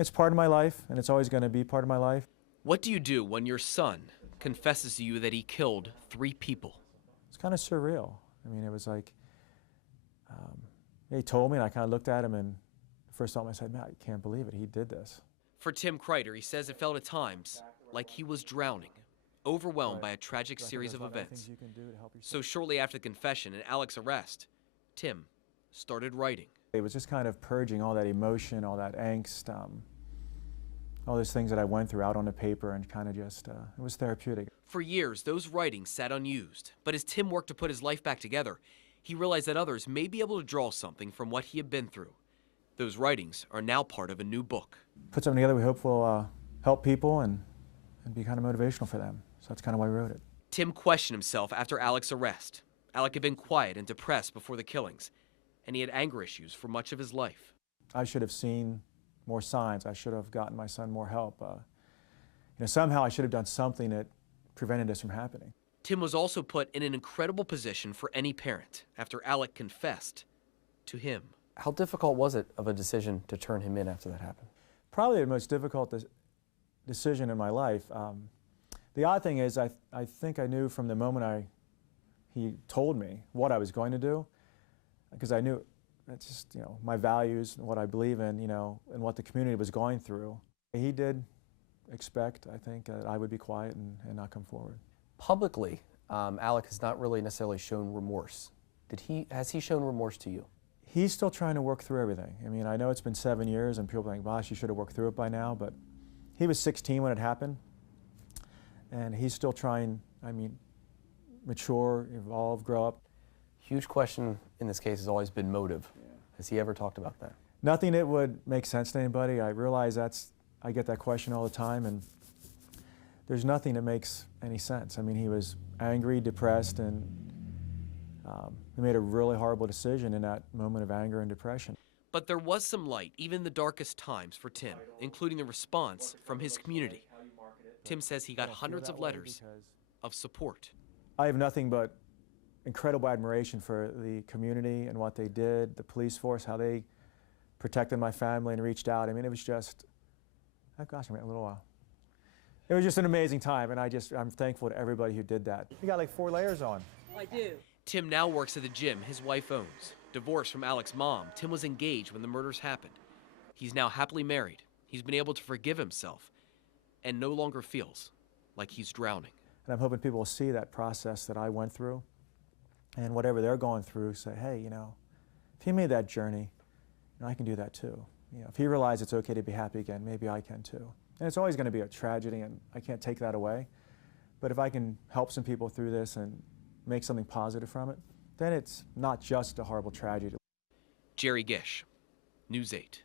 It's part of my life, and it's always going to be part of my life. What do you do when your son confesses to you that he killed 3 people? It's kind of surreal. I mean, it was like, he told me, and I kind of looked at him, and the first time I said, man, I can't believe it. He did this. For Tim Kreider, he says it felt at times like he was drowning, overwhelmed by a tragic series of events. So shortly after the confession and Alec's arrest, Tim started writing. It was just kind of purging all that emotion, all that angst, all those things that I went through out on the paper, and kind of just, it was therapeutic. For years, those writings sat unused. But as Tim worked to put his life back together, he realized that others may be able to draw something from what he had been through. Those writings are now part of a new book. Put something together we hope will help people and be kind of motivational for them. So that's kind of why we wrote it. Tim questioned himself after Alec's arrest. Alec had been quiet and depressed before the killings, and he had anger issues for much of his life. I should have seen more signs. I should have gotten my son more help. Somehow I should have done something that prevented this from happening. Tim was also put in an incredible position for any parent after Alec confessed to him. How difficult was it of a decision to turn him in after that happened? Probably the most difficult decision in my life. The odd thing is I think I knew from the moment he told me what I was going to do, because I knew it's just, my values and what I believe in, and what the community was going through. He did expect, I think, that I would be quiet and not come forward. Publicly, Alec has not really necessarily shown remorse. Has he shown remorse to you? He's still trying to work through everything. I mean, I know it's been 7 years and people think, gosh, you should have worked through it by now, but he was 16 when it happened, and he's still trying, mature, evolve, grow up. Huge question in this case has always been motive. Yeah. Has he ever talked about that? Nothing that would make sense to anybody. I realize I get that question all the time, and there's nothing that makes any sense. I mean, he was angry, depressed, and he made a really horrible decision in that moment of anger and depression. But there was some light, even in the darkest times, for Tim, including the response from his community. Tim says he got hundreds of letters of support. I have nothing but incredible admiration for the community and what they did, the police force, how they protected my family and reached out. I mean, it was just, oh gosh, a little while. It was just an amazing time, and I'm thankful to everybody who did that. You got like 4 layers on. I do. Tim now works at the gym his wife owns. Divorced from Alec's mom, Tim was engaged when the murders happened. He's now happily married. He's been able to forgive himself and no longer feels like he's drowning. And I'm hoping people will see that process that I went through, and whatever they're going through, say, hey, if he made that journey, I can do that too. If he realized it's okay to be happy again, maybe I can too. And it's always going to be a tragedy, and I can't take that away. But if I can help some people through this and make something positive from it, then it's not just a horrible tragedy. Jerry Gish, News 8.